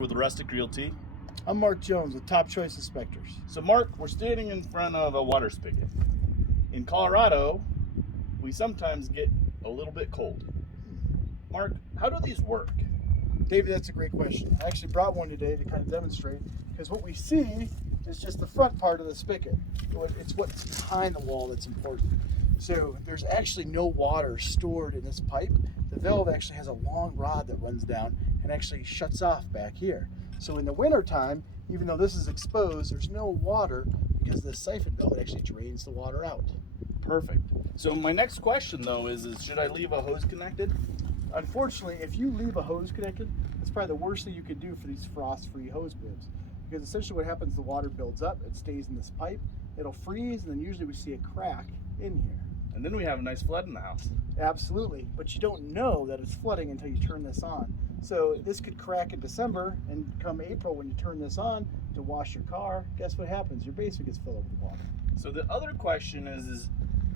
With Rustic-Realty. I'm Mark Jones with Top Choice Inspectors. So Mark, we're standing in front of a water spigot. In Colorado, we sometimes get a little bit cold. Mark, how do these work? David, that's a great question. I actually brought one today to kind of demonstrate, because what we see is just the front part of the spigot. It's what's behind the wall that's important. So there's actually no water stored in this pipe. The valve actually has a long rod that runs down and actually shuts off back here. So in the winter time, even though this is exposed, there's no water because the siphon valve actually drains the water out. Perfect. So my next question though is should I leave a hose connected? Unfortunately, if you leave a hose connected, that's probably the worst thing you could do for these frost-free hose bibs. Because essentially what happens, the water builds up, it stays in this pipe, it'll freeze, and then usually we see a crack in here. And then we have a nice flood in the house. Absolutely, but you don't know that it's flooding until you turn this on. So this could crack in December, and come April when you turn this on to wash your car, guess what happens? Your basement gets filled up with water. So the other question is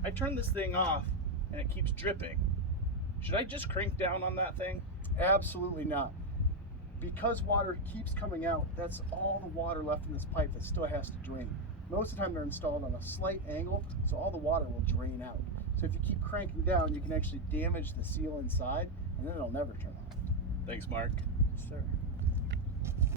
I turn this thing off and it keeps dripping. Should I just crank down on that thing? Absolutely not. Because water keeps coming out, that's all the water left in this pipe that still has to drain. Most of the time they're installed on a slight angle, so all the water will drain out. So if you keep cranking down, you can actually damage the seal inside, and then it'll never turn on. Thanks, Mark. Yes, sir.